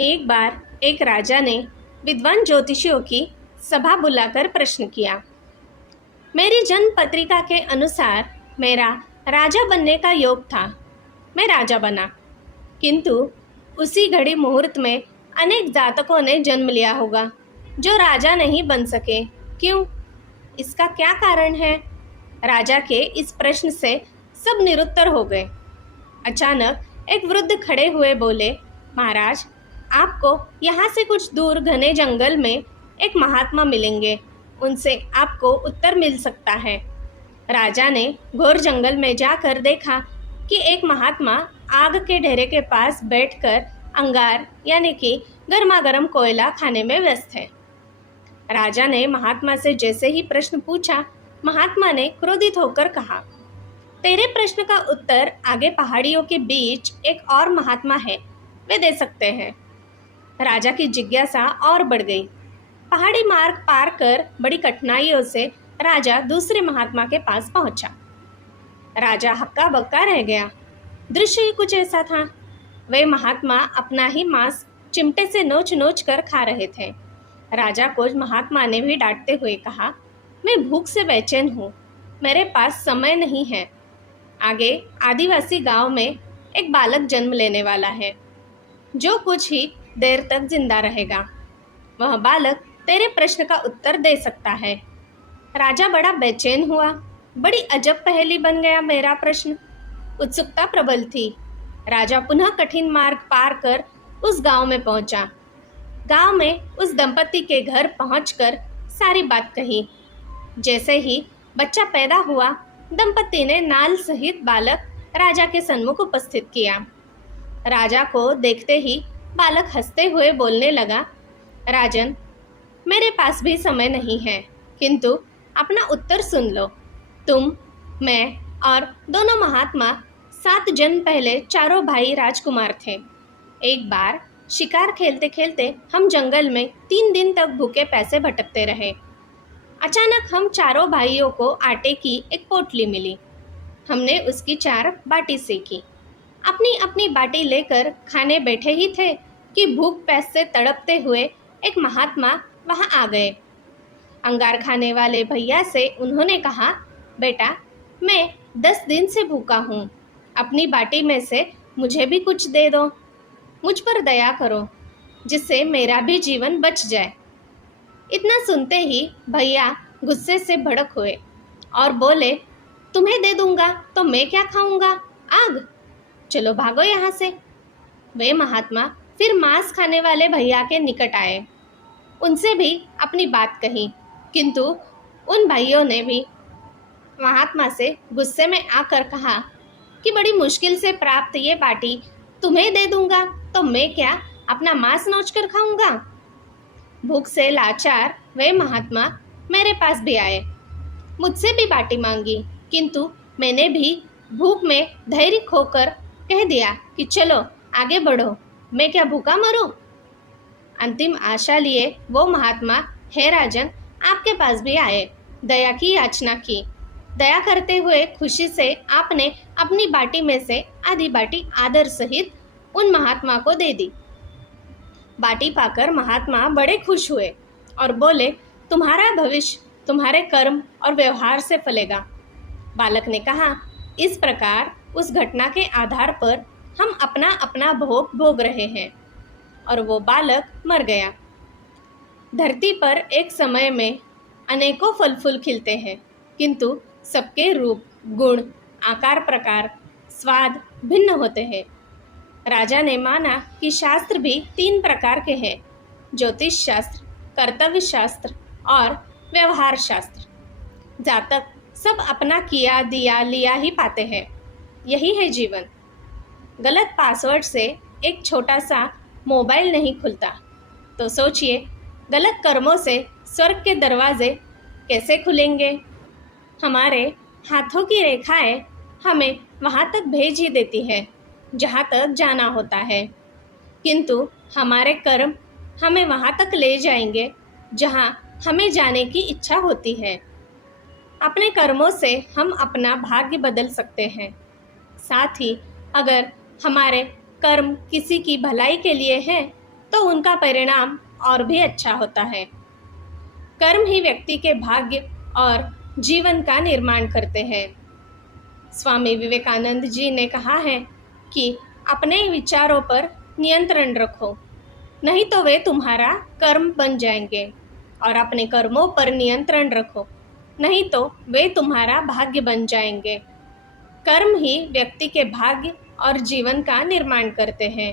एक बार एक राजा ने विद्वान ज्योतिषियों की सभा बुलाकर प्रश्न किया। मेरी जन्म पत्रिका के अनुसार मेरा राजा बनने का योग था। मैं राजा बना, किंतु उसी घड़ी मुहूर्त में अनेक जातकों ने जन्म लिया होगा जो राजा नहीं बन सके। क्यों? इसका क्या कारण है? राजा के इस प्रश्न से सब निरुत्तर हो गए। अचानक एक वृद्ध खड़े हुए बोले, महाराज, आपको यहाँ से कुछ दूर घने जंगल में एक महात्मा मिलेंगे, उनसे आपको उत्तर मिल सकता है। राजा ने घोर जंगल में जाकर देखा कि एक महात्मा आग के ढेरे के पास बैठकर अंगार यानी कि गर्मागर्म कोयला खाने में व्यस्त है। राजा ने महात्मा से जैसे ही प्रश्न पूछा, महात्मा ने क्रोधित होकर कहा, तेरे प्रश्न का उत्तर आगे पहाड़ियों के बीच एक और महात्मा है, वे दे सकते हैं। राजा की जिज्ञासा और बढ़ गई। पहाड़ी मार्ग पार कर बड़ी कठिनाइयों से राजा दूसरे महात्मा के पास पहुंचा। राजा हक्का बक्का रह गया। दृश्य ही कुछ ऐसा था। वे महात्मा अपना ही मांस चिमटे से नोच नोच कर खा रहे थे। राजा को महात्मा ने भी डांटते हुए कहा, मैं भूख से बेचैन हूँ, मेरे पास समय नहीं है। आगे आदिवासी गांव में एक बालक जन्म लेने वाला है जो कुछ ही देर तक जिंदा रहेगा। वह बालक तेरे प्रश्न का उत्तर दे सकता है। राजा बड़ा बेचैन हुआ। बड़ी अजब पहेली बन गया मेरा प्रश्न। उत्सुकता प्रबल थी। राजा पुनः कठिन मार्ग पार कर उस गांव में पहुंचा। गांव में उस दंपति के घर पहुंचकर सारी बात कही। जैसे ही बच्चा पैदा हुआ, दंपति ने नाल सहित बालक राजा के सन्मुख उपस्थित किया। राजा को देखते ही बालक हंसते हुए बोलने लगा, राजन, मेरे पास भी समय नहीं है, किंतु अपना उत्तर सुन लो। तुम, मैं और दोनों महात्मा 7 जन्म पहले चारों भाई राजकुमार थे। एक बार शिकार खेलते खेलते हम जंगल में 3 दिन तक भूखे पैसे भटकते रहे। अचानक हम चारों भाइयों को आटे की एक पोटली मिली। हमने उसकी 4 बाटी सेकी। अपनी अपनी बाटी लेकर खाने बैठे ही थे कि भूख प्यास से तड़पते हुए एक महात्मा वहां आ गए। अंगार खाने वाले भैया से उन्होंने कहा, बेटा, मैं 10 दिन से भूखा हूँ, अपनी बाटी में से मुझे भी कुछ दे दो, मुझ पर दया करो, जिससे मेरा भी जीवन बच जाए। इतना सुनते ही भैया गुस्से से भड़क हुए और बोले, तुम्हें दे दूंगा तो मैं क्या खाऊंगा? आग! चलो भागो यहाँ से। वे महात्मा फिर मांस खाने वाले भैया के निकट आए। उनसे भी अपनी बात कही, किंतु उन भाइयों ने भी महात्मा से गुस्से में आकर कहा कि बड़ी मुश्किल से प्राप्त ये बाटी तुम्हें दे दूंगा तो मैं क्या अपना मांस नोच कर खाऊंगा? भूख से लाचार वे महात्मा मेरे पास भी आए। मुझसे भी बाटी मांगी, किंतु मैंने भी भूख में धैर्य खोकर कह दिया कि चलो आगे बढ़ो, मैं क्या भूखा मरूं? अंतिम आशा लिए वो महात्मा, हे राजन, आपके पास भी आए, दया की याचना की। दया करते हुए खुशी से आपने अपनी बाटी में से आधी बाटी आदर सहित उन महात्मा को दे दी। बाटी पाकर महात्मा बड़े खुश हुए और बोले, तुम्हारा भविष्य तुम्हारे कर्म और व्यवहार से फलेगा। बालक ने कहा, इस प्रकार उस घटना के आधार पर हम अपना अपना भोग भोग रहे हैं। और वो बालक मर गया। धरती पर एक समय में अनेकों फल फूल खिलते हैं, किंतु सबके रूप, गुण, आकार प्रकार, स्वाद भिन्न होते हैं। राजा ने माना कि शास्त्र भी 3 प्रकार के हैं, ज्योतिष शास्त्र, कर्तव्य शास्त्र और व्यवहार शास्त्र। जातक सब अपना किया दिया लिया ही पाते हैं। यही है जीवन। गलत पासवर्ड से एक छोटा सा मोबाइल नहीं खुलता, तो सोचिए गलत कर्मों से स्वर्ग के दरवाजे कैसे खुलेंगे? हमारे हाथों की रेखाएं हमें वहाँ तक भेज ही देती है जहाँ तक जाना होता है, किंतु हमारे कर्म हमें वहाँ तक ले जाएंगे जहाँ हमें जाने की इच्छा होती है। अपने कर्मों से हम अपना भाग्य बदल सकते हैं। साथ ही अगर हमारे कर्म किसी की भलाई के लिए हैं तो उनका परिणाम और भी अच्छा होता है। कर्म ही व्यक्ति के भाग्य और जीवन का निर्माण करते हैं। स्वामी विवेकानंद जी ने कहा है कि अपने विचारों पर नियंत्रण रखो, नहीं तो वे तुम्हारा कर्म बन जाएंगे, और अपने कर्मों पर नियंत्रण रखो, नहीं तो वे तुम्हारा भाग्य बन जाएंगे। कर्म ही व्यक्ति के भाग्य और जीवन का निर्माण करते हैं।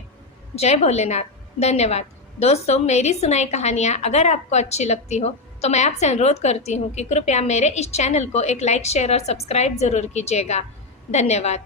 जय भोलेनाथ। धन्यवाद। दोस्तों, मेरी सुनाई कहानियाँ अगर आपको अच्छी लगती हो तो मैं आपसे अनुरोध करती हूँ कि कृपया मेरे इस चैनल को एक लाइक, शेयर और सब्सक्राइब ज़रूर कीजिएगा। धन्यवाद।